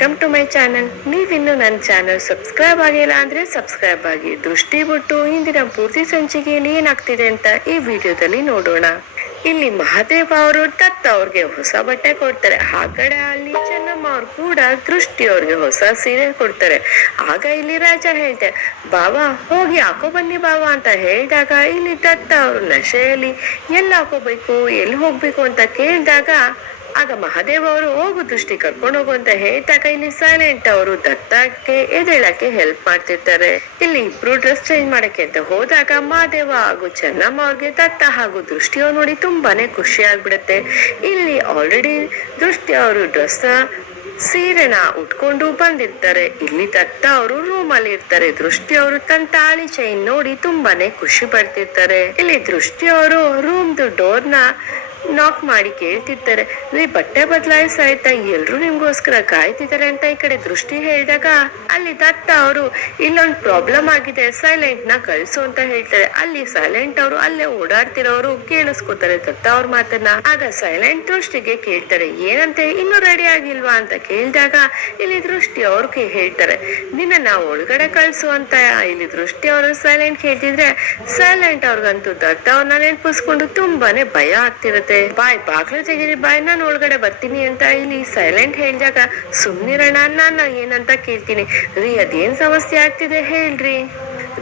Welcome to my channel. ನೀವಿನ್ನು ನನ್ನ channel subscribe ಆಗಿಲ್ಲ ಅಂದ್ರೆ ಸಬ್ಸ್ಕ್ರೈಬ್ ಆಗಿ. ದೃಷ್ಟಿ ಬಿಟ್ಟು ಹಿಂದಿನ ಪೂರ್ತಿ ಸಂಚಿಕೆಯಲ್ಲಿ ಏನಾಗ್ತಿದೆ ಅಂತ ಈ ವಿಡಿಯೋದಲ್ಲಿ ನೋಡೋಣ. ಇಲ್ಲಿ ಮಹಾದೇವ ಅವರು ದತ್ತ ಅವ್ರಿಗೆ ಹೊಸ ಬಟ್ಟೆ ಕೊಡ್ತಾರೆ. ಆ ಕಡೆ ಅಲ್ಲಿ ಚೆನ್ನಮ್ಮ ಅವ್ರು ಕೂಡ ದೃಷ್ಟಿ ಅವ್ರಿಗೆ ಹೊಸ ಸೀರೆ ಕೊಡ್ತಾರೆ. ಆಗ ಇಲ್ಲಿ ರಾಜ ಹೇಳ್ತಾರೆ, ಬಾವಾ ಹೋಗಿ ಹಾಕೋ ಬನ್ನಿ ಬಾವಾ ಅಂತ ಹೇಳಿದಾಗ ಇಲ್ಲಿ ದತ್ತ ಅವರು ನಶೆಯಲ್ಲಿ ಎಲ್ಲಿ ಹಾಕೋಬೇಕು ಎಲ್ಲಿ ಹೋಗ್ಬೇಕು ಅಂತ ಕೇಳಿದಾಗ ಆಗ ಮಹಾದೇವ್ ಅವರು ಹೋಗು ದೃಷ್ಟಿ ಕರ್ಕೊಂಡು ಹೋಗು ಅಂತ ಹೇಳಿದಾಗ ಇಲ್ಲಿ ಸೈಲೆಂಟ್ ಅವರು ದತ್ತಕ್ಕೆ ಎದ್ದೇಳಕ್ಕೆ ಹೆಲ್ಪ್ ಮಾಡ್ತಿರ್ತಾರೆ. ಇಲ್ಲಿ ಇಬ್ರು ಡ್ರೆಸ್ ಚೇಂಜ್ ಮಾಡಕ್ಕೆ ಅಂತ ಹೋದಾಗ ಮಹಾದೇವ ಹಾಗೂ ಚೆನ್ನಮ್ಮ ಅವ್ರಿಗೆ ದತ್ತ ಹಾಗೂ ದೃಷ್ಟಿ ಅವ್ರು ನೋಡಿ ತುಂಬಾನೇ ಖುಷಿ ಆಗ್ಬಿಡುತ್ತೆ. ಇಲ್ಲಿ ಆಲ್ರೆಡಿ ದೃಷ್ಟಿ ಅವರು ಸೀರೆನ ಉಟ್ಕೊಂಡು ಬಂದಿರ್ತಾರೆ. ಇಲ್ಲಿ ದತ್ತ ಅವರು ರೂಮ್ ಅಲ್ಲಿ ಇರ್ತಾರೆ. ದೃಷ್ಟಿ ಅವರು ತನ್ನ ತಾಳಿ ಚೈನ್ ನೋಡಿ ತುಂಬಾನೇ ಖುಷಿ ಪಡ್ತಿರ್ತಾರೆ. ಇಲ್ಲಿ ದೃಷ್ಟಿ ಅವರು ರೂಮ್ದು ಡೋರ್ನ ನಾಕ್ ಮಾಡಿ ಕೇಳ್ತಿರ್ತಾರೆ, ನೀ ಬಟ್ಟೆ ಬದಲಾಯಿಸಾಯ್ತಾ, ಎಲ್ರು ನಿಮ್ಗೋಸ್ಕರ ಕಾಯ್ತಿದ್ದಾರೆ ಅಂತ ಈ ಕಡೆ ದೃಷ್ಟಿ ಹೇಳಿದಾಗ ಅಲ್ಲಿ ದತ್ತ ಅವರು ಇಲ್ಲೊಂದು ಪ್ರಾಬ್ಲಮ್ ಆಗಿದೆ, ಸೈಲೆಂಟ್ ನ ಕಳ್ಸು ಅಂತ ಹೇಳ್ತಾರೆ. ಅಲ್ಲಿ ಸೈಲೆಂಟ್ ಅವರು ಅಲ್ಲೇ ಓಡಾಡ್ತಿರೋರು ಕೇಳಿಸ್ಕೊತಾರೆ ದತ್ತ ಅವ್ರ ಮಾತನ್ನ. ಆಗ ಸೈಲೆಂಟ್ ದೃಷ್ಟಿಗೆ ಕೇಳ್ತಾರೆ, ಏನಂತೆ ಇನ್ನೂ ರೆಡಿ ಆಗಿಲ್ವಾ ಅಂತ ಕೇಳಿದಾಗ ಇಲ್ಲಿ ದೃಷ್ಟಿ ಅವ್ರಿಗೆ ಹೇಳ್ತಾರೆ, ನಿನ್ನ ಒಳಗಡೆ ಕಳ್ಸು ಅಂತ. ಇಲ್ಲಿ ದೃಷ್ಟಿ ಅವರು ಸೈಲೆಂಟ್ ಹೇಳ್ತಿದ್ರೆ ಸೈಲೆಂಟ್ ಅವ್ರಿಗಂತೂ ದತ್ತ ಅವ್ರನ್ನ ನೆನ್ಪಿಸ್ಕೊಂಡು ತುಂಬಾನೇ ಭಯ ಆಗ್ತಿರುತ್ತೆ. ಬಾಯ್ ಬಾಗ್ಲು ತೆಗೀರಿ ಬಾಯ್, ನಾನು ಒಳಗಡೆ ಬರ್ತೀನಿ ಅಂತ ಇಲ್ಲಿ ಸೈಲೆಂಟ್ ಹೇಳಿದಾಗ ಸುಮ್ನಿರಣ್ಣ ನಾನು ಏನಂತ ಕೇಳ್ತೀನಿ. ರೀ ಅದೇನ್ ಸಮಸ್ಯೆ ಆಗ್ತಿದೆ ಹೇಳ್ರಿ,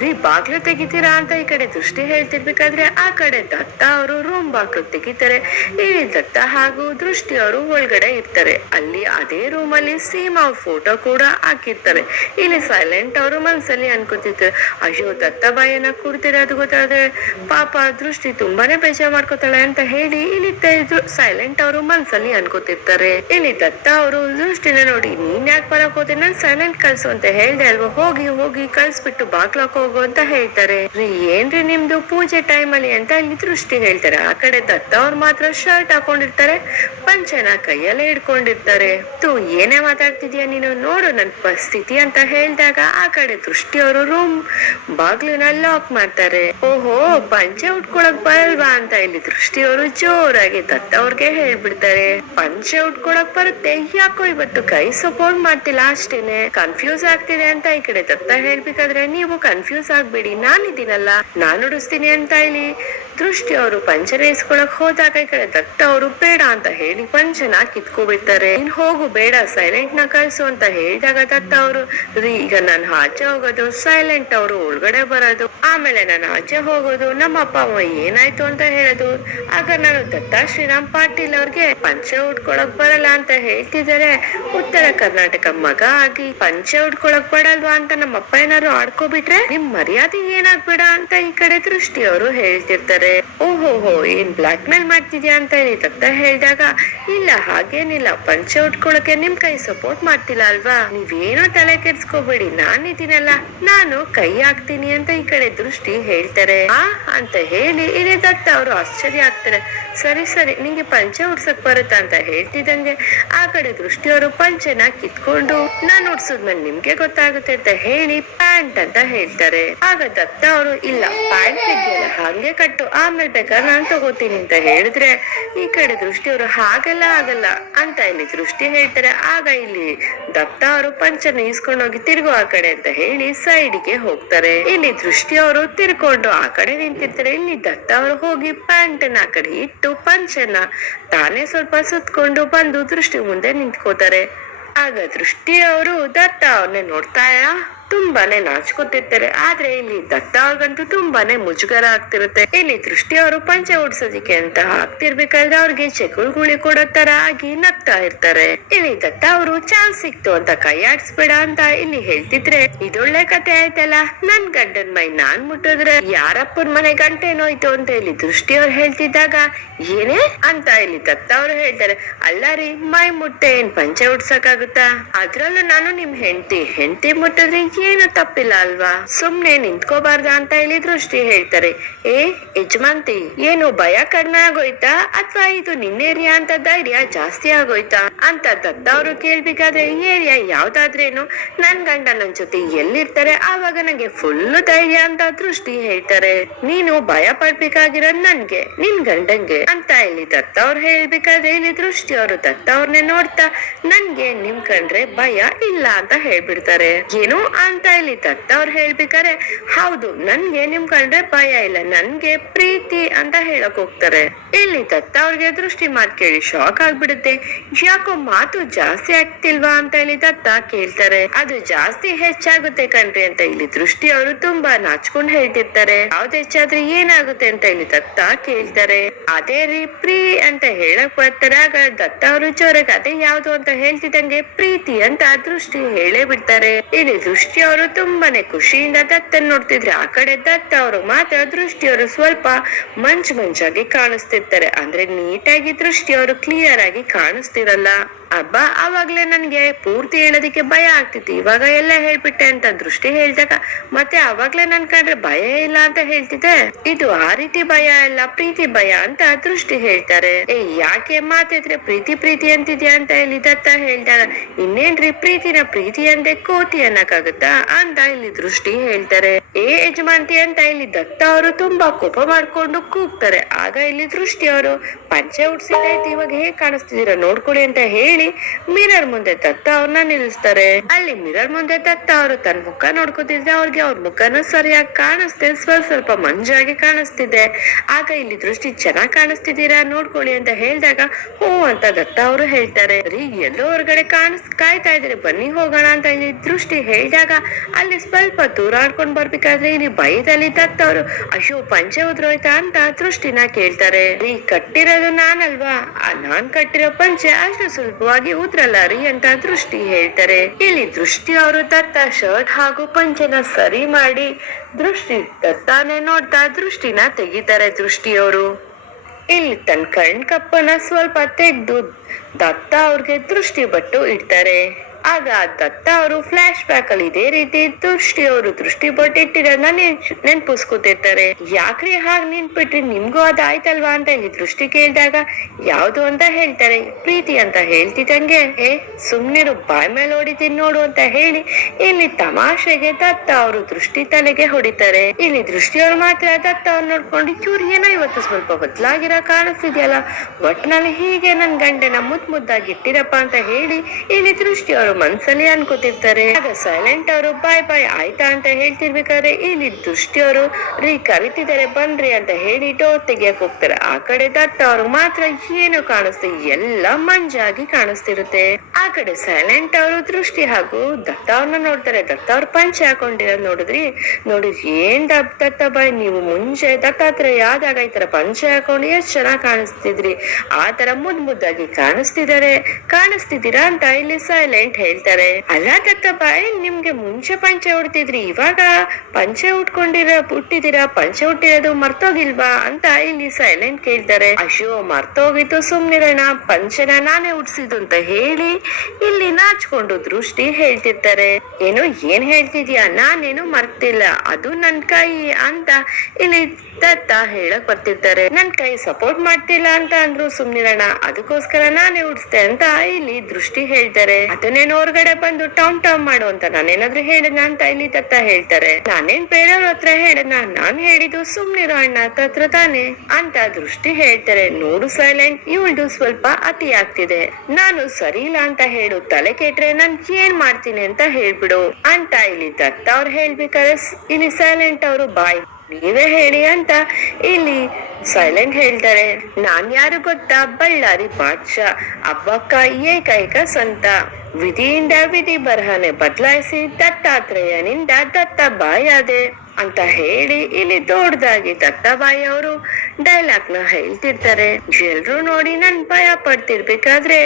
ರೀ ಬಾಗ್ಲು ತೆಗಿತೀರಾ ಅಂತ ಈ ಕಡೆ ದೃಷ್ಟಿ ಹೇಳ್ತಿರ್ಬೇಕಾದ್ರೆ ಆ ಕಡೆ ದತ್ತ ಅವರು ರೂಮ್ ಬಾಗ್ಲು ತೆಗಿತಾರೆ. ಇಲ್ಲಿ ದತ್ತ ಹಾಗೂ ದೃಷ್ಟಿ ಅವರು ಒಳಗಡೆ ಇರ್ತಾರೆ. ಅಲ್ಲಿ ಅದೇ ರೂಮ್ ಅಲ್ಲಿ ಸೀಮಾ ಅವ್ರ ಫೋಟೋ ಕೂಡ ಹಾಕಿರ್ತಾರೆ. ಇಲ್ಲಿ ಸೈಲೆಂಟ್ ಅವರು ಮನ್ಸಲ್ಲಿ ಅನ್ಕೋತಿರ್ತಾರೆ, ಅಯ್ಯೋ ದತ್ತ ಬಾಯನ್ನ ಕೂಡ್ತೀರಾ ಅದು ಗೊತ್ತಾದ್ರೆ ಪಾಪ ದೃಷ್ಟಿ ತುಂಬಾನೇ ಬೇಜಾರ್ ಮಾಡ್ಕೋತಾಳೆ ಅಂತ ಹೇಳಿ ಇಲ್ಲಿ ಸೈಲೆಂಟ್ ಅವರು ಮನ್ಸಲ್ಲಿ ಅನ್ಕೋತಿರ್ತಾರೆ. ಇಲ್ಲಿ ದತ್ತ ಅವರು ದೃಷ್ಟಿನ ನೋಡಿ, ನೀನ್ ಯಾಕೆ ಬರಕ್ ಹೋದೆ, ನಾನ್ ಸೈಲೆಂಟ್ ಕಳ್ಸು ಅಂತ ಹೇಳ್ದೆ ಅಲ್ವಾ, ಹೋಗಿ ಹೋಗಿ ಕಳ್ಸ್ಬಿಟ್ಟು ಬಾಗ್ಲಾಕ್ ಹೋಗು ಅಂತ ಹೇಳ್ತಾರೆ. ಏನ್ರಿ ನಿಮ್ದು ಪೂಜೆ ಟೈಮ್ ಅಲ್ಲಿ ಅಂತ ಇಲ್ಲಿ ದೃಷ್ಟಿ ಹೇಳ್ತಾರೆ. ಆ ಕಡೆ ದತ್ತ ಅವ್ರು ಮಾತ್ರ ಶರ್ಟ್ ಹಾಕೊಂಡಿರ್ತಾರೆ, ಪಂಚನ ಕೈಯಲ್ಲೇ ಹಿಡ್ಕೊಂಡಿರ್ತಾರೆ. ಏನೇ ಮಾತಾಡ್ತಿದ್ಯಾ ನೀನು, ನೋಡು ನನ್ ಪರಿಸ್ಥಿತಿ ಅಂತ ಹೇಳಿದಾಗ ಆ ಕಡೆ ದೃಷ್ಟಿ ಅವರು ರೂಮ್ ಬಾಗ್ಲನ್ನ ಲಾಕ್ ಮಾಡ್ತಾರೆ. ಓಹೋ ಪಂಚೆ ಉಟ್ಕೊಳಕ್ ಬರಲ್ವಾ ಅಂತ ಇಲ್ಲಿ ದೃಷ್ಟಿ ಅವರು ಜೋರಾಗಿ ದತ್ತ ಅವ್ರಿಗೆ ಹೇಳ್ಬಿಡ್ತಾರೆ. ಪಂಚೆ ಉಟ್ಕೊಳಕ್ ಬರುತ್ತೆ, ಯಾಕೋ ಇವತ್ತು ಕೈ ಸಪೋರ್ಟ್ ಮಾಡ್ತಿಲ್ಲ ಅಷ್ಟೇನೆ, ಕನ್ಫ್ಯೂಸ್ ಆಗ್ತಿದೆ ಅಂತ ಈ ಕಡೆ ದತ್ತ ಹೇಳ್ಬೇಕಾದ್ರೆ ನೀವು ಕನ್ಫ್ಯೂಸ್ ಆಗ್ಬೇಡಿ, ನಾನಿದ್ದೀನಲ್ಲ ನಾನು ಉಡಿಸ್ತೀನಿ ಅಂತ ಇಲ್ಲಿ ದೃಷ್ಟಿ ಅವರು ಪಂಚನ ಇಸ್ಕೊಳಕ್ ಹೋದಾಗ ಈ ಕಡೆ ದತ್ತ ಅವರು ಬೇಡ ಅಂತ ಹೇಳಿ ಪಂಚನ ಕಿತ್ಕೊಬಿಡ್ತಾರೆ. ಇನ್ ಹೋಗು ಬೇಡ ಸೈಲೆಂಟ್ ನ ಕಳ್ಸು ಅಂತ ಹೇಳಿದಾಗ ದತ್ತ ಅವರು, ಈಗ ನಾನು ಆಚೆ ಹೋಗೋದು, ಸೈಲೆಂಟ್ ಅವರು ಒಳಗಡೆ ಬರೋದು, ಆಮೇಲೆ ನಾನು ಆಚೆ ಹೋಗೋದು, ನಮ್ಮ ಅಪ್ಪ ಅಮ್ಮ ಏನಾಯ್ತು ಅಂತ ಹೇಳೋದು. ಆಗ ನಾನು ದತ್ತ ಶ್ರೀರಾಮ್ ಪಾಟೀಲ್ ಅವ್ರಿಗೆ ಪಂಚೆ ಉಟ್ಕೊಳಕ್ ಬರಲ್ಲ ಅಂತ ಹೇಳ್ತಿದ್ದಾರೆ. ಉತ್ತರ ಕರ್ನಾಟಕ ಮಗ ಆಗಿ ಪಂಚೆ ಉಟ್ಕೊಳಕ್ ಬರಲ್ವಾ ಅಂತ ನಮ್ಮ ಅಪ್ಪ ಏನಾದ್ರು ಆಡ್ಕೋಬಿಟ್ರೆ ನಿಮ್ ಮರ್ಯಾದೆ ಏನಾಗ್ಬೇಡ ಅಂತ ಈ ಕಡೆ ದೃಷ್ಟಿ ಅವರು ಹೇಳ್ತಿರ್ತಾರೆ. ಓಹೋಹೋ ಏನ್ ಬ್ಲಾಕ್ ಮೇಲ್ ಮಾಡ್ತಿದ್ಯಾ ಅಂತ ಹೇಳಿ ದತ್ತ ಹೇಳಿದಾಗ, ಇಲ್ಲ ಹಾಗೇನಿಲ್ಲ, ಪಂಚೆ ಉಟ್ಕೊಳಕ್ಕೆ ನಿಮ್ ಕೈ ಸಪೋರ್ಟ್ ಮಾಡ್ತಿಲ್ಲ ಅಲ್ವಾ, ನೀವೇನೋ ತಲೆ ಕೆಡ್ಸ್ಕೋಬೇಡಿ, ನಾನಿದ್ದೀನಲ್ಲ ನಾನು ಕೈ ಹಾಕ್ತೀನಿ ಅಂತ ಈ ಕಡೆ ದೃಷ್ಟಿ ಹೇಳ್ತಾರೆ. ಅಂತ ಹೇಳಿ ಇಲ್ಲಿ ದತ್ತ ಅವರು ಆಶ್ಚರ್ಯ ಆಗ್ತಾರೆ. ಸರಿ ಸರಿ ನಿಂಗೆ ಪಂಚೆ ಉಡ್ಸಕ್ ಬರುತ್ತಾ ಅಂತ ಹೇಳ್ತಿದ್ದಂಗೆ ಆ ಕಡೆ ದೃಷ್ಟಿಯವರು ಪಂಚೆನ ಕಿತ್ಕೊಂಡು ನಾನು ಉಡ್ಸದ್ಮೇಲೆ ನಿಮ್ಗೆ ಗೊತ್ತಾಗುತ್ತೆ ಅಂತ ಹೇಳಿ ಪ್ಯಾಂಟ್ ಅಂತ ಹೇಳ್ತಾರೆ. ಆಗ ದತ್ತ ಅವರು, ಇಲ್ಲ ಪ್ಯಾಂಟ್ ಇದೆಯಲ್ಲ ಹಂಗೆ ಕಟ್ಟು, ಆಮೇಲೆ ಬೇಕಾದ್ರೆ ನಾನ್ ತಗೋತೀನಿ ಅಂತ ಹೇಳಿದ್ರೆ ಈ ಕಡೆ ದೃಷ್ಟಿಯವರು ಹಾಗೆಲ್ಲ ಆಗಲ್ಲ ಅಂತ ಇಲ್ಲಿ ದೃಷ್ಟಿ ಹೇಳ್ತಾರೆ. ಆಗ ಇಲ್ಲಿ ದತ್ತ ಅವರು ಪಂಚನ ಈಸ್ಕೊಂಡೋಗಿ ತಿರ್ಗು ಆ ಕಡೆ ಅಂತ ಹೇಳಿ ಸೈಡ್ಗೆ ಹೋಗ್ತಾರೆ. ಇಲ್ಲಿ ದೃಷ್ಟಿಯವರು ತಿರ್ಕೊಂಡು ಆ ಕಡೆ ನಿಂತಿರ್ತಾರೆ. ಇಲ್ಲಿ ದತ್ತ ಅವರು ಹೋಗಿ ಪ್ಯಾಂಟ್ ನ ಆ ಕಡೆ ಇಟ್ಟು ಪಂಚನ ತಾನೇ ಸ್ವಲ್ಪ ಸುತ್ಕೊಂಡು ಬಂದು ದೃಷ್ಟಿ ಮುಂದೆ ನಿಂತ್ಕೋತಾರೆ. ಆಗ ದೃಷ್ಟಿ ಅವರು ದತ್ತ ಅವ್ರನ್ನೇ ನೋಡ್ತಾ ತುಂಬಾನೇ ನಾಚ್ಕೊತಿರ್ತಾರೆ. ಆದ್ರೆ ಇಲ್ಲಿ ದತ್ತ ಅವ್ರಿಗಂತೂ ತುಂಬಾನೇ ಮುಜುಗರ ಆಗ್ತಿರುತ್ತೆ. ಇಲ್ಲಿ ದೃಷ್ಟಿ ಅವರು ಪಂಚೆ ಉಡ್ಸೋದಿಕ್ಕೆ ಅಂತ ಹಾಕ್ತಿರ್ಬೇಕಾದ್ರೆ ಅವ್ರಿಗೆ ಚೆಕುಳ್ಗುಳಿ ಕೊಡೋ ತರ ಆಗಿ ನಗ್ತಾ ಇರ್ತಾರೆ. ಇಲ್ಲಿ ದತ್ತ ಅವರು ಚಾನ್ಸ್ ಸಿಕ್ತು ಅಂತ ಕೈ ಆಡ್ಸ್ಬೇಡ ಅಂತ ಇಲ್ಲಿ ಹೇಳ್ತಿದ್ರೆ ಇದೊಳ್ಳೆ ಕತೆ ಆಯ್ತಲ್ಲ, ನನ್ ಗಂಡನ್ ಮೈ ನಾನ್ ಮುಟ್ಟಿದ್ರೆ ಯಾರಪ್ಪನ್ ಮನೆ ಗಂಟೇನೋಯ್ತು ಅಂತ ಇಲ್ಲಿ ದೃಷ್ಟಿ ಅವ್ರು ಹೇಳ್ತಿದ್ದಾಗ ಏನೇ ಅಂತ ಇಲ್ಲಿ ದತ್ತ ಅವರು ಹೇಳ್ತಾರೆ, ಅಲ್ಲ ರೀ ಮೈ ಮುಟ್ಟೆ ಏನ್ ಪಂಚೆ ಉಡ್ಸಕ್ ಆಗುತ್ತಾ, ಅದ್ರಲ್ಲೂ ನಾನು ನಿಮ್ ಹೆಂಡತಿ ಮುಟ್ಟಿದ್ರೆ ಏನು ತಪ್ಪಿಲ್ಲ ಅಲ್ವಾ, ಸುಮ್ನೆ ನಿಂತ್ಕೋಬಾರ್ದ ಅಂತ ಹೇಳಿ ದೃಷ್ಟಿ ಹೇಳ್ತಾರೆ. ಏ ಯಜಮಾಂತಿ, ಏನು ಭಯ ಕಡಿಮೆ ಆಗೋಯ್ತಾ ಅಥವಾ ಇದು ನಿನ್ನ ಏರಿಯಾ ಅಂತ ಧೈರ್ಯ ಜಾಸ್ತಿ ಆಗೋಯ್ತಾ ಅಂತ ದತ್ತ ಅವರು ಕೇಳ್ಬೇಕಾದ್ರೆ, ಏರಿಯಾ ಯಾವ್ದಾದ್ರೇನು, ನನ್ ಗಂಡ ನನ್ ಜೊತೆ ಎಲ್ಲಿರ್ತಾರೆ ಆವಾಗ ನಂಗೆ ಫುಲ್ ಧೈರ್ಯ ಅಂತ ದೃಷ್ಟಿ ಹೇಳ್ತಾರೆ. ನೀನು ಭಯ ಪಡ್ಬೇಕಾಗಿರೋದ್ ನನ್ಗೆ, ನಿನ್ ಗಂಡಂಗೆ ಅಂತ ಇಲ್ಲಿ ದತ್ತ ಅವ್ರು ಹೇಳ್ಬೇಕಾದ್ರೆ ಇಲ್ಲಿ ದೃಷ್ಟಿ ಅವರು ದತ್ತ ಅವ್ರನ್ನೇ ನೋಡ್ತಾ ನನ್ಗೆ ನಿಮ್ ಕಂಡ್ರೆ ಭಯ ಇಲ್ಲ ಅಂತ ಹೇಳ್ಬಿಡ್ತಾರೆ. ಏನು ಅಂತ ಇಲ್ಲಿ ದತ್ತ ಅವ್ರು ಹೇಳ್ಬೇಕಾದ್ರೆ, ಹೌದು ನನ್ಗೆ ನಿಮ್ ಕಂಡ್ರೆ ಭಯ ಇಲ್ಲ, ನನ್ಗೆ ಪ್ರೀತಿ ಅಂತ ಹೇಳಕ್ ಹೋಗ್ತಾರೆ. ಇಲ್ಲಿ ದತ್ತ ಅವ್ರಿಗೆ ದೃಷ್ಟಿ ಮಾತು ಕೇಳಿ ಶಾಕ್ ಆಗ್ಬಿಡುತ್ತೆ. ಯಾಕೋ ಮಾತು ಜಾಸ್ತಿ ಆಗ್ತಿಲ್ವಾ ಅಂತ ಹೇಳಿ ದತ್ತ ಕೇಳ್ತಾರೆ. ಅದು ಜಾಸ್ತಿ ಹೆಚ್ಚಾಗುತ್ತೆ ಕಣ್ರಿ ಅಂತ ಇಲ್ಲಿ ದೃಷ್ಟಿ ಅವರು ತುಂಬಾ ನಾಚ್ಕೊಂಡ್ ಹೇಳ್ತಿರ್ತಾರೆ. ಯಾವ್ದು ಹೆಚ್ಚಾದ್ರೆ ಏನಾಗುತ್ತೆ ಅಂತ ಇಲ್ಲಿ ದತ್ತ ಕೇಳ್ತಾರೆ. ಅದೇ ರೀ ಪ್ರೀ ಅಂತ ಹೇಳಕ್ ಬರ್ತಾರೆ. ಆಗ ದತ್ತ ಅವರು ಜೋರಾಗಿ ಅದೇ ಯಾವ್ದು ಅಂತ ಹೇಳ್ತಿದ್ದಂಗೆ ಪ್ರೀತಿ ಅಂತ ದೃಷ್ಟಿ ಹೇಳೇ ಬಿಡ್ತಾರೆ. ಇಲ್ಲಿ ದೃಷ್ಟಿ ಅವರು ತುಂಬಾನೇ ಖುಷಿಯಿಂದ ದತ್ತನ್ ನೋಡ್ತಿದ್ರೆ, ಆ ಕಡೆ ದತ್ತ ಅವರು ಮಾತ್ರ ದೃಷ್ಟಿ ಅವರು ಸ್ವಲ್ಪ ಮಂಜಾಗಿ ಕಾಣಿಸ್ತಿರ್ತಾರೆ. ಅಂದ್ರೆ ನೀಟಾಗಿ ದೃಷ್ಟಿ ಅವರು ಕ್ಲಿಯರ್ ಆಗಿ ಕಾಣಿಸ್ತಿರಲ್ಲ. ಅಬ್ಬಾ, ಅವಾಗ್ಲೇ ನನ್ಗೆ ಪೂರ್ತಿ ಹೇಳೋದಿಕ್ಕೆ ಭಯ ಆಗ್ತಿತ್ತು, ಇವಾಗ ಎಲ್ಲ ಹೇಳ್ಬಿಟ್ಟೆ ಅಂತ ದೃಷ್ಟಿ ಹೇಳ್ದಾಗ ಮತ್ತೆ ಅವಾಗ್ಲೇ ನನ್ ಕಂಡ್ರೆ ಭಯ ಇಲ್ಲ ಅಂತ ಹೇಳ್ತಿದ್ದೆ. ಇದು ಆ ರೀತಿ ಭಯ ಅಲ್ಲ, ಪ್ರೀತಿ ಭಯ ಅಂತ ದೃಷ್ಟಿ ಹೇಳ್ತಾರೆ. ಯಾಕೆ ಮಾತಿದ್ರೆ ಪ್ರೀತಿ ಅಂತಿದ್ಯಾ ಅಂತ ಇಲ್ಲಿ ದತ್ತ ಹೇಳ್ದಾಗ, ಇನ್ನೇನ್ರಿ ಪ್ರೀತಿನ ಪ್ರೀತಿ ಅಂದೆ ಕೋತಿ ಅನ್ನಕ್ಕಾಗತ್ತಾ ಅಂತ ಇಲ್ಲಿ ದೃಷ್ಟಿ ಹೇಳ್ತಾರೆ. ಯಜಮಾಂತಿ ಅಂತ ಇಲ್ಲಿ ದತ್ತ ಅವರು ತುಂಬಾ ಕೋಪ ಮಾಡ್ಕೊಂಡು ಕೂಗ್ತಾರೆ. ಆಗ ಇಲ್ಲಿ ದೃಷ್ಟಿ ಅವರು ಪಂಚೆ ಉಡ್ಸಿದ್ದೈತಿ, ಇವಾಗ ಹೇಗ್ ಕಾಣಿಸ್ತಿದೀರ ನೋಡ್ಕೊಳ್ಳಿ ಅಂತ ಹೇಳಿ ಮಿರರ್ ಮುಂದೆ ದತ್ತ ಅವ್ರನ್ನ ನಿಲ್ಲಿಸ್ತಾರೆ. ಅಲ್ಲಿ ಮಿರರ್ ಮುಂದೆ ದತ್ತ ಅವರು ತನ್ನ ಮುಖ ನೋಡ್ಕೋತಿದ್ರೆ ಅವ್ರಿಗೆ ಅವ್ರ ಮುಖನೂ ಸರಿಯಾಗಿ ಕಾಣಿಸ್ತೆ, ಸ್ವಲ್ಪ ಮಂಜಾಗಿ ಕಾಣಿಸ್ತಿದೆ. ಆಗ ಇಲ್ಲಿ ದೃಷ್ಟಿ ಚೆನ್ನಾಗ್ ಕಾಣಿಸ್ತಿದ್ದೀರಾ ನೋಡ್ಕೊಳ್ಳಿ ಅಂತ ಹೇಳಿದಾಗ ಹ್ಞೂ ಅಂತ ದತ್ತ ಅವರು ಹೇಳ್ತಾರೆ. ರೀ ಎಲ್ಲೋ ಹೊರಗಡೆ ಕಾಯ್ತಾ ಇದ್ರೆ ಬನ್ನಿ ಹೋಗೋಣ ಅಂತ ಇಲ್ಲಿ ದೃಷ್ಟಿ ಹೇಳಿದಾಗ ಅಲ್ಲಿ ಸ್ವಲ್ಪ ದೂರ ಆಡ್ಕೊಂಡ್ ಬರ್ಬೇಕಾದ್ರೆ ಇಲ್ಲಿ ಭಯದಲ್ಲಿ ದತ್ತ ಅವರು ಅಯ್ಯೋ ಪಂಚೆ ಉದ್ರೋಯ್ತಾ ಅಂತ ದೃಷ್ಟಿನ ಕೇಳ್ತಾರೆ. ರೀ ಕಟ್ಟಿರೋದು ನಾನಲ್ವಾ, ನಾನ್ ಕಟ್ಟಿರೋ ಪಂಚೆ ಅಷ್ಟು ಸುಲಭವಾಗಿ ಉದ್ರಲ್ಲ ರೀ ಅಂತ ದೃಷ್ಟಿ ಹೇಳ್ತಾರೆ. ಇಲ್ಲಿ ದೃಷ್ಟಿ ಅವರು ದತ್ತ ಶರ್ಟ್ ಹಾಗೂ ಪಂಚೆನ ಸರಿ ಮಾಡಿ ದೃಷ್ಟಿ ದತ್ತಾನೆ ನೋಡ್ತಾ ದೃಷ್ಟಿನ ತೆಗಿತಾರೆ. ದೃಷ್ಟಿಯವರು ಇಲ್ಲಿ ತನ್ನ ಕಣ್ ಕಪ್ಪನ ಸ್ವಲ್ಪ ತೆಗ್ದು ದತ್ತ ಅವ್ರಿಗೆ ದೃಷ್ಟಿ ಬಟ್ಟು ಇಡ್ತಾರೆ. ಆಗ ದತ್ತ ಅವರು ಫ್ಲಾಶ್ ಬ್ಯಾಕ್ ಅಲ್ಲಿ ಇದೇ ರೀತಿ ದೃಷ್ಟಿ ಅವರು ದೃಷ್ಟಿ ಬಟ್ಟು ಇಟ್ಟಿರೋದನ್ನ ನೆನ್ಪಿಸ್ಕೊತಿರ್ತಾರೆ. ಯಾಕ್ರಿ ಹಾಗೆ ನಿಂತ್ಬಿಟ್ರಿ, ನಿಮ್ಗೂ ಅದ ಆಯ್ತಲ್ವಾ ಅಂತ ಇಲ್ಲಿ ದೃಷ್ಟಿ ಕೇಳಿದಾಗ ಯಾವ್ದು ಅಂತ ಹೇಳ್ತಾರೆ. ಪ್ರೀತಿ ಅಂತ ಹೇಳ್ತಿದ್ದಂಗೆ ಸುಮ್ನಿರು ಬಾಯ್ ಮೇಲೆ ಹೊಡಿತೀನಿ ನೋಡು ಅಂತ ಹೇಳಿ ಇಲ್ಲಿ ತಮಾಷೆಗೆ ದತ್ತ ಅವರು ದೃಷ್ಟಿ ತಲೆಗೆ ಹೊಡಿತಾರೆ. ಇಲ್ಲಿ ದೃಷ್ಟಿಯವ್ರು ಮಾತ್ರ ದತ್ತ ಅವ್ರು ನೋಡ್ಕೊಂಡು ಇವ್ರು ಏನೋ ಇವತ್ತು ಸ್ವಲ್ಪ ಬದಲಾಗಿರೋ ಕಾಣಿಸ್ತಿದ್ಯಲ್ಲ, ಒಟ್ನಲ್ಲಿ ಹೀಗೆ ನನ್ ಗಂಡನ ಮುದ್ದಾಗಿ ಇಟ್ಟಿರಪ್ಪ ಅಂತ ಹೇಳಿ ಇಲ್ಲಿ ದೃಷ್ಟಿ ಅವರು ಮನ್ಸಲ್ಲಿ ಅನ್ಕೋತಿರ್ತಾರೆ. ಆಗ ಸೈಲೆಂಟ್ ಅವರು ಬಾಯ್ ಆಯ್ತಾ ಅಂತ ಹೇಳ್ತಿರ್ಬೇಕಾದ್ರೆ ಇಲ್ಲಿ ದೃಷ್ಟಿಯವರು ರೀ ಕರಿತಿದ್ದಾರೆ ಬನ್ರಿ ಅಂತ ಹೇಳಿ ಡೋರ್ ತೆಗಿಯಕ್ ಹೋಗ್ತಾರೆ. ಆ ಕಡೆ ದತ್ತ ಅವರು ಮಾತ್ರ ಏನು ಕಾಣಿಸ್ತೆ ಎಲ್ಲ ಮಂಜಾಗಿ ಕಾಣಿಸ್ತಿರುತ್ತೆ. ಆ ಕಡೆ ಸೈಲೆಂಟ್ ಅವರು ದೃಷ್ಟಿ ಹಾಗೂ ದತ್ತ ಅವ್ರನ್ನ ನೋಡ್ತಾರೆ. ದತ್ತ ಅವ್ರ ಪಂಚೆ ಹಾಕೊಂಡಿರೋದ್ ನೋಡಿದ್ರಿ ಏನ್ ದತ್ತ ಬಾಯ್, ನೀವು ಮುಂಚೆ ದತ್ತಾತ್ರೇಯ ಆದಾಗ ಈ ತರ ಪಂಚೆ ಹಾಕೊಂಡು ಎಷ್ಟ್ ಚೆನ್ನಾಗ್ ಕಾಣಿಸ್ತಿದ್ರಿ, ಆ ತರ ಮುದ್ದಾಗಿ ಕಾಣಿಸ್ತಿದ್ದೀರಾ ಅಂತ ಇಲ್ಲಿ ಸೈಲೆಂಟ್ ಹೇಳ್ತಾರೆ. ಅಲ್ಲ ದತ್ತ ಬಾಯ್, ನಿಮ್ಗೆ ಮುಂಚೆ ಪಂಚೆ ಉಡ್ತಿದ್ರಿ, ಇವಾಗ ಪಂಚೆ ಹುಟ್ಟಿದೀರಾ, ಪಂಚೆ ಹುಟ್ಟಿರೋದು ಮರ್ತೋಗಿಲ್ವಾ ಅಂತ ಇಲ್ಲಿ ಸೈಲೆಂಟ್ ಕೇಳ್ತಾರೆ. ಅಯ್ಯೋ ಮರ್ತೋಗಿತ್ತು, ಸುಮ್ನಿರೋಣ, ಪಂಚೆನ ನಾನೇ ಉಡ್ಸಿದ್ದು ಅಂತ ಹೇಳಿ ಇಲ್ಲಿ ನಾಚ್ಕೊಂಡು ದೃಷ್ಟಿ ಹೇಳ್ತಿರ್ತಾರೆ. ಏನ್ ಹೇಳ್ತಿದ್ಯಾ, ನಾನೇನು ಮರ್ತಿಲ್ಲ, ಅದು ನನ್ ಕೈ ಅಂತ ಇಲ್ಲಿ ದತ್ತ ಹೇಳಕ್ ಬರ್ತಿರ್ತಾರೆ. ನನ್ ಕೈ ಸಪೋರ್ಟ್ ಮಾಡ್ತಿಲ್ಲ ಅಂತ ಅಂದ್ರು, ಸುಮ್ನಿರೋಣ, ಅದಕ್ಕೋಸ್ಕರ ನಾನೇ ಉಡ್ಸ್ತೆ ಅಂತ ಇಲ್ಲಿ ದೃಷ್ಟಿ ಹೇಳ್ತಾರೆ. ಅದನ್ನೇನು ಹೊರಗಡೆ ಬಂದು ಟಾಮ್ ಮಾಡು ಅಂತ ನಾನೇನಾದ್ರೂ ಹೇಳಿದ್ನ ಅಂತ ಇಲ್ಲಿ ದತ್ತ ಹೇಳ್ತಾರೆ. ನಾನೇನ್ ಬೇರೆಯವ್ರ ಹತ್ರ ಹೇಳಿದ್ನ, ನಾನ್ ಹೇಳಿದ್ದು ಸುಮ್ನಿರೋ ಅಣ್ಣ ಹತ್ರ ತಾನೆ ಅಂತ ದೃಷ್ಟಿ ಹೇಳ್ತಾರೆ. ನೋಡು ಸೈಲೆಂಟ್, ಇವಳ್ದು ಸ್ವಲ್ಪ ಅತಿ ಆಗ್ತಿದೆ, ನಾನು ಸರಿ ಇಲ್ಲ ಅಂತ ಹೇಳು, ತಲೆ ಕೆಟ್ರೆ ನಾನ್ ಏನ್ ಮಾಡ್ತೀನಿ ಅಂತ ಹೇಳ್ಬಿಡು ಅಂತ ಇಲ್ಲಿ ದತ್ತ ಅವ್ರು ಹೇಳ್ಬೇಕಾದ್ರೆ ಇಲ್ಲಿ ಸೈಲೆಂಟ್ ಅವರು ಬಾಯ್ ನೀವೇ ಹೇಳಿ ಅಂತ ಇಲ್ಲಿ ಸೈಲೆಂಟ್ ಹೇಳ್ತಾರೆ. ನಾನ್ ಯಾರು ಗೊತ್ತಾ, ಬಳ್ಳಾರಿ ಬಾದ್ಶಾ, ಅಬ್ಬಕ್ಕ ಏಕೈಕ ಸಂತ, ವಿಧಿಯಿಂದ ವಿಧಿ ಬರಹನೆ ಬದಲಾಯಿಸಿ ದತ್ತಾತ್ರೇಯನಿಂದ ದತ್ತ ಬಾಯಾದೆ ಅಂತ ಹೇಳಿ ಇಲ್ಲಿ ದೊಡ್ಡದಾಗಿ ದತ್ತಾಬಾಯಿ ಅವರು ಡೈಲಾಗ್ ನ ಹೇಳ್ತಿರ್ತಾರೆ. ಎಲ್ರು ನೋಡಿ ನನ್ ಭಯ ಪಡ್ತಿರ್ಬೇಕಾದ್ರೆ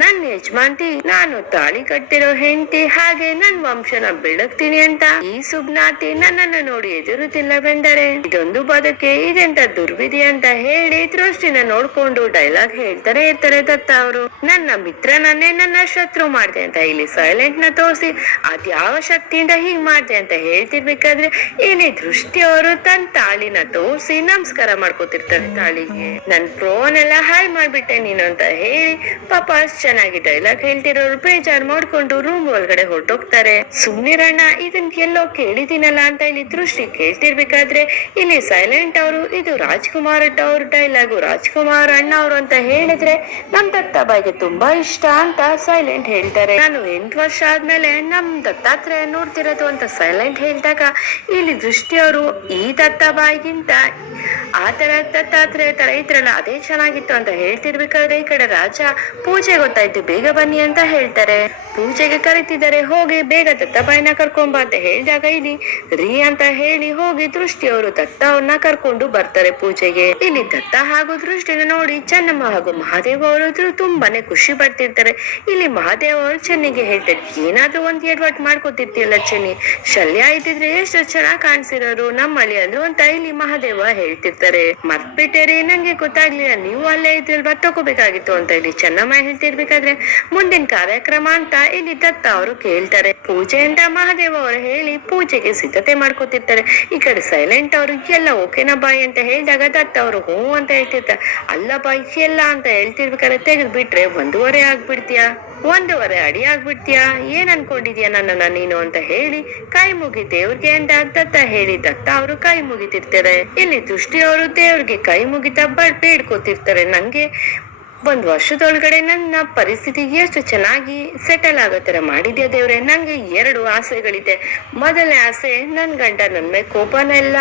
ನನ್ ಯಜಮಾನ್ತಿ ನಾನು ತಾಳಿ ಕಟ್ಟಿರೋ ಹೆಂಡತಿ ಹಾಗೆ ನನ್ ವಂಶನ ಬೆಳಗ್ತೀನಿ ಅಂತ ಈ ಸುಬ್ನಾತಿ ನನ್ನನ್ನು ನೋಡಿ ಎದುರುತ್ತಿಲ್ಲವೆಂದರೆ ಇದೊಂದು ಬದುಕೆ ಇದೆಂತ ದುರ್ವಿಧಿ ಅಂತ ಹೇಳಿ ದೃಷ್ಟಿನ ನೋಡ್ಕೊಂಡು ಡೈಲಾಗ್ ಹೇಳ್ತಾರೆ ಇರ್ತಾರೆ ದತ್ತ ಅವರು. ನನ್ನ ಮಿತ್ರನನ್ನೇ ನನ್ನ ಶತ್ರು ಮಾಡ್ದೆ ಅಂತ ಇಲ್ಲಿ ಸೈಲೆಂಟ್ ನ ತೋರಿಸಿ ಅದ್ಯಾವ ಶಕ್ತಿಯಿಂದ ಹೀಗ್ ಮಾಡ್ದೆ ಅಂತ ಹೇಳ್ತಿರ್ಬೇಕಾದ್ರೆ ಇಲ್ಲಿ ದೃಷ್ಟಿ ಅವರು ತನ್ನ ತಾಳಿನ ತೋರಿಸಿ ನಮಸ್ಕಾರ ಮಾಡ್ಕೋತಿರ್ತಾರೆ ತಾಳಿಗೆ. ನನ್ ಪ್ರೋನೆಲ್ಲ ಹಾಳ್ ಮಾಡ್ಬಿಟ್ಟೆ ನೀನು ಅಂತ ಹೇಳಿ ಪಾಪ ಅಷ್ಟ್ ಚೆನ್ನಾಗಿ ಡೈಲಾಗ್ ಹೇಳ್ತಿರೋರು ಬೇಜಾರ್ ಮಾಡ್ಕೊಂಡು ರೂಮ್ ಒಳಗಡೆ ಹೊರಟೋಗ್ತಾರೆ. ಸುಮ್ನಿರಣ್ಣ ಇದನ್ ಎಲ್ಲೋ ಕೇಳಿದಿನಲ್ಲ ಅಂತ ಇಲ್ಲಿ ದೃಷ್ಟಿ ಕೇಳ್ತಿರ್ಬೇಕಾದ್ರೆ ಇಲ್ಲಿ ಸೈಲೆಂಟ್ ಅವರು ಇದು ರಾಜ್ಕುಮಾರ್ ಅವ್ರ ಡೈಲಾಗು ರಾಜ್ಕುಮಾರ್ ಅಣ್ಣ ಅವರು ಅಂತ ಹೇಳಿದ್ರೆ ನಮ್ ದತ್ತಾಬಾಯಿಗೆ ತುಂಬಾ ಇಷ್ಟ ಅಂತ ಸೈಲೆಂಟ್ ಹೇಳ್ತಾರೆ. ನಾನು 8 ವರ್ಷ ಆದ್ಮೇಲೆ ನಮ್ ದತ್ತಾತ್ರೇಯ ನೋಡ್ತಿರೋದು ಅಂತ ಸೈಲೆಂಟ್ ಹೇಳಿದಾಗ ಇಲ್ಲಿ ದೃಷ್ಟಿಯವರು ಈ ದತ್ತಾಬಾಯಿಗಿಂತ ಆ ತರ ದತ್ತಾತ್ರೇಯ ತರ ಇದ್ರಲ್ಲ ಅದೇ ಚೆನ್ನಾಗಿತ್ತು ಅಂತ ಹೇಳ್ತಿರ್ಬೇಕಾದ್ರೆ ಈ ಕಡೆ ರಾಜ ಪೂಜೆ ಗೊತ್ತಾಯ್ತು ಬೇಗ ಬನ್ನಿ ಅಂತ ಹೇಳ್ತಾರೆ. ಪೂಜೆಗೆ ಕರಿತಿದ್ದಾರೆ ಹೋಗಿ ಬೇಗ ದತ್ತಾಬಾಯಿನ ಕರ್ಕೊಂಬ ಅಂತ ಹೇಳಿದಾಗ ಇಲ್ಲಿ ರೀ ಅಂತ ಹೇಳಿ ಹೋಗಿ ದೃಷ್ಟಿಯವರು ದತ್ತ ಅವ್ರನ್ನ ಕರ್ಕೊಂಡು ಬರ್ತಾರೆ ಪೂಜೆಗೆ. ಇಲ್ಲಿ ದತ್ತ ಹಾಗೂ ದೃಷ್ಟಿನ ನೋಡಿ ಚೆನ್ನಮ್ಮ ಹಾಗೂ ಮಹಾದೇವ ಅವರು ತುಂಬಾನೇ ಖುಷಿ ಪಡ್ತಿರ್ತಾರೆ. ಇಲ್ಲಿ ಮಹಾದೇವ ಅವರು ಚೆನ್ನಿಗೆ ಹೇಳ್ತಾರೆ ಏನಾದ್ರೂ ಒಂದ್ ಎಡ್ವರ್ಟ್ ಮಾಡ್ಕೊತಿರ್ತಿಯಲ್ಲ ಚೆನ್ನಿ ಶಲ್ಯ ಇದ್ದಿದ್ರೆ ಎಷ್ಟು ಚೆನ್ನಾಗ್ ಕಾಣಿಸಿರೋರು ನಮ್ಮಳಿ ಅಂದ್ರು ಅಂತ ಇಲ್ಲಿ ಮಹಾದೇವ ಹೇಳ್ತಿರ್ತಾರೆ. ಮರ್ತ್ಬಿಟ್ಟೇರಿ ನಂಗೆ ಗೊತ್ತಾಗ್ಲಿಲ್ಲ ನೀವು ಅಲ್ಲೇ ಇದ್ರಲ್ವಾ ತಗೋಬೇಕಾಗಿತ್ತು ಅಂತ ಇಲ್ಲಿ ಚೆನ್ನಮ್ಮ ಹೇಳ್ತಿರ್ಬೇಕಾದ್ರೆ ಮುಂದಿನ ಕಾರ್ಯಕ್ರಮ ಅಂತ ಇಲ್ಲಿ ದತ್ತ ಅವರು ಕೇಳ್ತಾರೆ. ಪೂಜೆ ಅಂತ ಮಹಾದೇವ ಅವರು ಹೇಳಿ ಪೂಜೆಗೆ ಸಿದ್ಧತೆ ಮಾಡ್ಕೊತಿರ್ತಾರೆ. ಈ ಕಡೆ ಸೈಲೆಂಟ್ ಅವರು ಎಲ್ಲ ಓಕೆನಾ ಬಾಯಿ ಅಂತ ಹೇಳಿದಾಗ ದತ್ತ ಅವರು ಹೂ ಅಂತ ಹೇಳ್ತಿರ್ತಾರೆ. ಅಲ್ಲ ಬಾಯಿ ಎಲ್ಲ ಅಂತ ಹೇಳ್ತಿರ್ಬೇಕಾದ್ರೆ ತೆಗೆದು ಬಿಟ್ರೆ 1.5 ಆಗ್ಬಿಡ್ತೀಯಾ 1.5 ಅಡಿ ಆಗ್ಬಿಡ್ತೀಯಾ ಏನ್ ಅನ್ಕೊಂಡಿದ್ಯಾ ನನ್ನನ್ನ ನೀನು ಅಂತ ಹೇಳಿ ಕೈ ಮುಗಿ ದೇವ್ರಿಗೆ ಅಂತ ದತ್ತ ಹೇಳಿ ದತ್ತ ಅವರು ಕೈ ಮುಗಿತಿರ್ತಾರೆ. ಇಲ್ಲಿ ದೃಷ್ಟಿ ಅವರು ದೇವ್ರಿಗೆ ಕೈ ಮುಗಿತಾ ಬೇಡ್ಕೋತಿರ್ತಾರೆ ನಂಗೆ 1 ವರ್ಷದೊಳಗಡೆ ನನ್ನ ಪರಿಸ್ಥಿತಿ ಎಷ್ಟು ಚೆನ್ನಾಗಿ ಸೆಟಲ್ ಆಗೋ ತರ ಮಾಡಿದ್ಯಾ ದೇವ್ರೆ. ನಂಗೆ 2 ಆಸೆಗಳಿದೆ. ಮೊದಲನೇ ಆಸೆ ನನ್ ಗಂಡ ನನ್ ಮೇಲೆ ಕೋಪನ ಇಲ್ಲ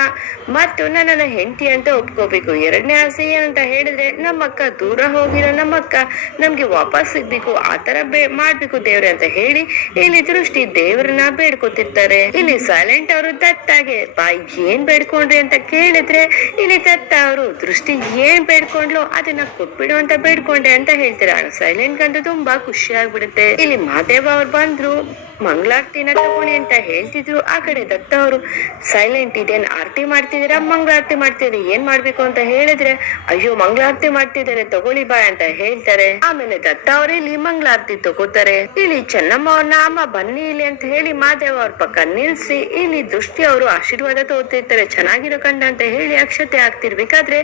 ಮತ್ತು ನನ್ನನ್ನ ಹೆಂಡತಿ ಅಂತ ಒಪ್ಕೋಬೇಕು. 2ನೇ ಆಸೆ ಏನಂತ ಹೇಳಿದ್ರೆ ನಮ್ಮಕ್ಕ ದೂರ ಹೋಗಿರೋ ನಮ್ಮಕ್ಕ ನಮ್ಗೆ ವಾಪಸ್ ಸಿಗ್ಬೇಕು ಆತರ ಮಾಡ್ಬೇಕು ದೇವ್ರೆ ಅಂತ ಹೇಳಿ ಇಲ್ಲಿ ದೃಷ್ಟಿ ದೇವ್ರನ್ನ ಬೇಡ್ಕೊತಿರ್ತಾರೆ. ಇಲ್ಲಿ ಸೈಲೆಂಟ್ ಅವರು ದತ್ತಾಗೆ ಬಾಯ್ ಏನ್ ಬೇಡ್ಕೊಂಡ್ರಿ ಅಂತ ಕೇಳಿದ್ರೆ ಇಲ್ಲಿ ದತ್ತ ಅವರು ದೃಷ್ಟಿ ಏನ್ ಬೇಡ್ಕೊಂಡ್ಲು ಅದನ್ನ ಕೊಟ್ಬಿಡು ಅಂತ ಬೇಡ್ಕೊಂಡ್ರೆ ಅಂತ ಹೇಳ್ತೀರಾ. ಸೈಲೆಂಟ್ ಗಂತೂ ತುಂಬಾ ಖುಷಿ ಆಗ್ಬಿಡುತ್ತೆ. ಇಲ್ಲಿ ಮಹಾದೇವ ಅವ್ರು ಬಂದ್ರು ಮಂಗಳಾರತಿನ ತಗೊಳ್ಳಿ ಅಂತ ಹೇಳ್ತಿದ್ರು. ಆ ಕಡೆ ದತ್ತ ಅವರು ಸೈಲೆಂಟ್ ಇದೇನ್ ಆರತಿ ಮಾಡ್ತಿದ್ದೀರಾ ಮಂಗಳಾರತಿ ಮಾಡ್ತಿದ್ರಿ ಏನ್ ಮಾಡ್ಬೇಕು ಅಂತ ಹೇಳಿದ್ರೆ ಅಯ್ಯೋ ಮಂಗಳಾರತಿ ಮಾಡ್ತಿದ್ದಾರೆ ತಗೊಳ್ಳಿ ಬಾ ಅಂತ ಹೇಳ್ತಾರೆ. ಆಮೇಲೆ ದತ್ತ ಅವರು ಇಲ್ಲಿ ಮಂಗಳಾರತಿ ತಗೋತಾರೆ. ಇಲ್ಲಿ ಚೆನ್ನಮ್ಮ ಅವ್ರನ್ನ ಅಮ್ಮ ಬನ್ನಿ ಇಲ್ಲಿ ಅಂತ ಹೇಳಿ ಮಹಾದೇವ ಅವ್ರ ಪಕ್ಕ ನಿಲ್ಸಿ ಇಲ್ಲಿ ದೃಷ್ಟಿ ಅವರು ಆಶೀರ್ವಾದ ತಗೋತಿರ್ತಾರೆ. ಚೆನ್ನಾಗಿರೋ ಕಂಡ ಅಂತ ಹೇಳಿ ಅಕ್ಷತೆ ಆಗ್ತಿರ್ಬೇಕಾದ್ರೆ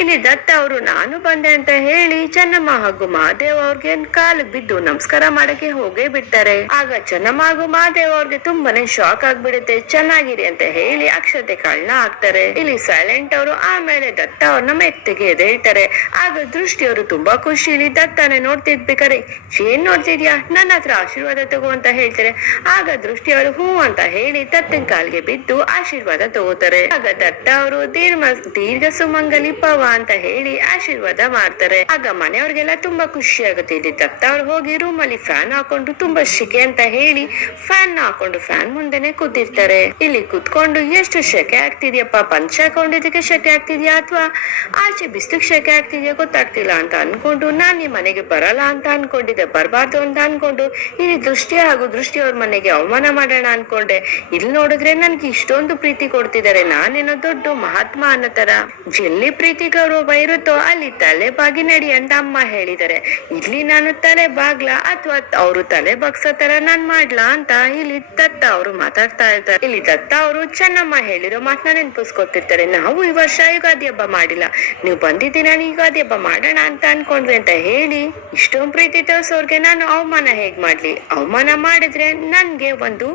ಇಲ್ಲಿ ದತ್ತ ಅವರು ನಾನು ಬಂದೆ ಅಂತ ಹೇಳಿ ಚೆನ್ನಮ್ಮ ಹಾಗೂ ಮಹಾದೇವ ಅವ್ರಿಗೆ ಕಾಲಿಗೆ ಬಿದ್ದು ನಮಸ್ಕಾರ ಮಾಡಕ್ಕೆ ಹೋಗೇ ಬಿಡ್ತಾರೆ. ಆಗ ಚೆನ್ನಮ್ಮ ಹಾಗೂ ಮಹಾದೇವ ಅವ್ರಿಗೆ ತುಂಬಾನೇ ಶಾಕ್ ಆಗ್ಬಿಡುತ್ತೆ. ಚೆನ್ನಾಗಿರಿ ಅಂತ ಹೇಳಿ ಅಕ್ಷತೆ ಕಾಳನ್ನ ಹಾಕ್ತಾರೆ. ಇಲ್ಲಿ ಸೈಲೆಂಟ್ ಅವರು ಆಮೇಲೆ ದತ್ತ ಅವ್ರನ್ನ ಮೆತ್ತಿಗೆ ಎದ್ದೇಳ್ತಾರೆ. ಆಗ ದೃಷ್ಟಿ ಅವರು ತುಂಬಾ ಖುಷಿಲಿ ದತ್ತನೇ ನೋಡ್ತಿರ್ಬೇಕಾರೆ ಏನ್ ನೋಡ್ತಿದ್ಯಾ ನನ್ನ ಹತ್ರ ಆಶೀರ್ವಾದ ತಗೋ ಅಂತ ಹೇಳ್ತಾರೆ. ಆಗ ದೃಷ್ಟಿ ಅವರು ಹೂ ಅಂತ ಹೇಳಿ ದತ್ತನ ಕಾಲ್ಗೆ ಬಿದ್ದು ಆಶೀರ್ವಾದ ತಗೋತಾರೆ. ಆಗ ದತ್ತ ಅವರು ದೀರ್ಘ ಸುಮಂಗಲಿ ಭವ ಅಂತ ಹೇಳಿ ಆಶೀರ್ವಾದ ಮಾಡ್ತಾರೆ. ಆಗ ಮನೆಯವ್ರಿಗೆಲ್ಲ ತುಂಬಾ ಖುಷಿ ಆಗುತ್ತೆ. ಇಲ್ಲಿ ದತ್ತ ಅವ್ರು ಹೋಗಿ ರೂಮ್ ಅಲ್ಲಿ ಫ್ಯಾನ್ ಹಾಕೊಂಡು ತುಂಬಾ ಶಿಕೆ ಅಂತ ಹೇಳಿ ಫ್ಯಾನ್ ಹಾಕೊಂಡು ಫ್ಯಾನ್ ಮುಂದೆನೆ ಕೂತಿರ್ತಾರೆ. ಇಲ್ಲಿ ಕುತ್ಕೊಂಡು ಎಷ್ಟು ಶೆಕೆ ಆಗ್ತಿದ್ಯಪ್ಪ ಪಂಚ ಹಾಕೊಂಡಿದ್ದಕ್ಕೆ ಶೆಕೆ ಆಗ್ತಿದ್ಯಾ ಅಥವಾ ಆಚೆ ಬಿಸ್ತಕ್ ಶೆಕೆ ಆಗ್ತಿದ್ಯಾ ಗೊತ್ತಾಗ್ತಿಲ್ಲ ಅಂತ ಅನ್ಕೊಂಡು ನಾನ್ ಈ ಮನೆಗೆ ಬರಲ್ಲ ಅಂತ ಅನ್ಕೊಂಡಿದ್ದೆ ಬರಬಾರ್ದು ಅಂತ ಅನ್ಕೊಂಡು ಇಲ್ಲಿ ದೃಷ್ಟಿ ಹಾಗೂ ದೃಷ್ಟಿ ಅವ್ರ ಮನೆಗೆ ಅವಮಾನ ಮಾಡೋಣ ಅನ್ಕೊಂಡೆ. ಇಲ್ಲಿ ನೋಡಿದ್ರೆ ನನ್ಗೆ ಇಷ್ಟೊಂದು ಪ್ರೀತಿ ಕೊಡ್ತಿದ್ದಾರೆ ನಾನೇನೋ ದೊಡ್ಡ ಮಹಾತ್ಮ ಅನ್ನೋ ತರ. ಎಲ್ಲಿ ಪ್ರೀತಿ ಗೌರವ ಇರುತ್ತೋ ಅಲ್ಲಿ ತಲೆ ಬಾಗಿ ನಡಿ ಅಂತ ಅಮ್ಮ ಹೇಳಿದ್ದಾರೆ. ಇಲ್ಲಿ ನಾನು ತಲೆ ಬಾಗ್ಲಾ ಅಥವಾ ಅವರು ತಲೆ ಬಗ್ಸೋ ತರ ನಾನ್ ಮಾಡ್ಲಾ ಅಂತ ಇಲ್ಲಿ ದತ್ತ ಅವರು ಮಾತಾಡ್ತಾ ಇರ್ತಾರೆ. ಇಲ್ಲಿ ದತ್ತ ಅವರು ಚೆನ್ನಮ್ಮ ಹೇಳಿರೋ ಮಾತನ್ನ ನೆನ್ಪಿಸ್ಕೊತಿರ್ತಾರೆ. ನಾವು ಈ ವರ್ಷ ಯುಗಾದಿ ಹಬ್ಬ ಮಾಡಿಲ್ಲ ನೀವು ಬಂದಿದ್ದೀನ ಯುಗಾದಿ ಹಬ್ಬ ಮಾಡೋಣ ಅಂತ ಅನ್ಕೊಂಡ್ವಿ ಅಂತ ಹೇಳಿ ಇಷ್ಟೊಂದು ಪ್ರೀತಿ ತೋರ್ಸೋರ್ಗೆ ನಾನು ಅವಮಾನ ಹೇಗ್ ಮಾಡ್ಲಿ ಅವಮಾನ ಮಾಡಿದ್ರೆ ನನ್ಗೆ ಒಂದು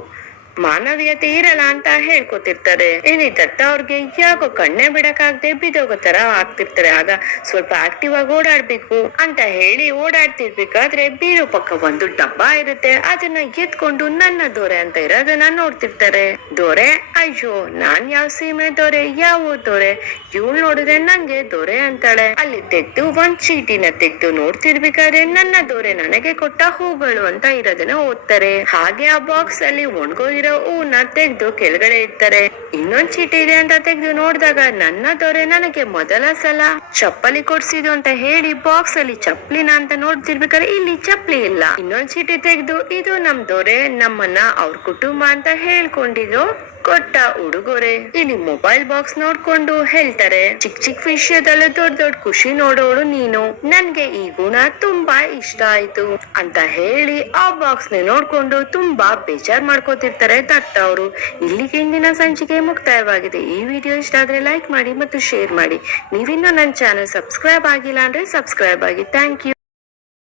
ಮಾನವೀಯತೆ ಇರಲ್ಲ ಅಂತ ಹೇಳ್ಕೊತಿರ್ತಾರೆ. ಇಲ್ಲಿ ದತ್ತ ಅವ್ರಿಗೆ ಯಾಕೋ ಕಣ್ಣೆ ಬಿಡಕ್ಕಾಗದೆ ಬಿದೋಗೋ ತರ ಆಗ್ತಿರ್ತಾರೆ. ಆಗ ಸ್ವಲ್ಪ ಆಕ್ಟಿವ್ ಆಗಿ ಓಡಾಡ್ಬೇಕು ಅಂತ ಹೇಳಿ ಓಡಾಡ್ತಿರ್ಬೇಕಾದ್ರೆ ಬೀರು ಪಕ್ಕ ಒಂದು ಡಬ್ಬ ಇರುತ್ತೆ. ಅದನ್ನ ಎತ್ಕೊಂಡು ನನ್ನ ದೊರೆ ಅಂತ ಇರೋದನ್ನ ನೋಡ್ತಿರ್ತಾರೆ. ದೊರೆ ಅಯ್ಯೋ ನಾನ್ ಯಾವ ಸೀಮೆ ದೊರೆ ಯಾವ ದೊರೆ ಇವಳು ನೋಡಿದ್ರೆ ನಂಗೆ ದೊರೆ ಅಂತಾಳೆ. ಅಲ್ಲಿ ತೆಗ್ದು ಒಂದ್ ಚೀಟಿನ ತೆಗ್ದು ನೋಡ್ತಿರ್ಬೇಕಾದ್ರೆ ನನ್ನ ದೊರೆ ನನಗೆ ಕೊಟ್ಟ ಹೂಗಳು ಅಂತ ಇರೋದನ್ನ ಓದ್ತಾರೆ. ಹಾಗೆ ಆ ಬಾಕ್ಸ್ ಅಲ್ಲಿ ಒಣಗೋಗಿರೋ ಇರೋ ಹೂನ ತೆಗೆದು ಕೆಳಗಡೆ ಇಡ್ತಾರೆ. ಇನ್ನೊಂದ್ ಚೀಟಿ ಇದೆ ಅಂತ ತೆಗೆದು ನೋಡಿದಾಗ ನನ್ನ ದೊರೆ ನನಗೆ ಮೊದಲ ಸಲ ಚಪ್ಪಲಿ ಕೊಡ್ಸಿದ್ದು ಅಂತ ಹೇಳಿ ಬಾಕ್ಸ್ ಅಲ್ಲಿ ಚಪ್ಪಲಿನ ಅಂತ ನೋಡ್ತಿರ್ಬೇಕಾದ್ರೆ ಇಲ್ಲಿ ಚಪ್ಪಲಿ ಇಲ್ಲ. ಇನ್ನೊಂದ್ ಚೀಟಿ ತೆಗೆದು ಇದು ನಮ್ ದೊರೆ ನಮ್ಮನ್ನ ಅವ್ರ ಕುಟುಂಬ ಅಂತ ಹೇಳ್ಕೊಂಡಿದ್ರು ಕೊಟ್ಟ ಉಡುಗೊರೆ. ಇಲ್ಲಿ ಮೊಬೈಲ್ ಬಾಕ್ಸ್ ನೋಡ್ಕೊಂಡು ಹೇಳ್ತಾರೆ, ಚಿಕ್ಕ ಚಿಕ್ಕ ವಿಷಯದಲ್ಲೂ ದೊಡ್ಡ ದೊಡ್ಡ ಖುಷಿ ನೋಡೋಳು ನೀನು, ನನ್ಗೆ ಈ ಗುಣ ತುಂಬಾ ಇಷ್ಟ ಆಯ್ತು ಅಂತ ಹೇಳಿ ಆ ಬಾಕ್ಸ್ ನ ನೋಡ್ಕೊಂಡು ತುಂಬಾ ಬೇಜಾರ್ ಮಾಡ್ಕೋತಿರ್ತಾರೆ ದತ್ತ ಅವರು. ಇಲ್ಲಿಗೆ ಇಂದಿನ ಸಂಚಿಕೆ ಮುಕ್ತಾಯವಾಗಿದೆ. ಈ ವಿಡಿಯೋ ಇಷ್ಟ ಆದ್ರೆ ಲೈಕ್ ಮಾಡಿ ಮತ್ತು ಶೇರ್ ಮಾಡಿ. ನೀವಿನ್ನೂ ನನ್ನ ಚಾನೆಲ್ ಸಬ್ಸ್ಕ್ರೈಬ್ ಆಗಿಲ್ಲ ಅಂದ್ರೆ ಸಬ್ಸ್ಕ್ರೈಬ್ ಆಗಿ. Thank you.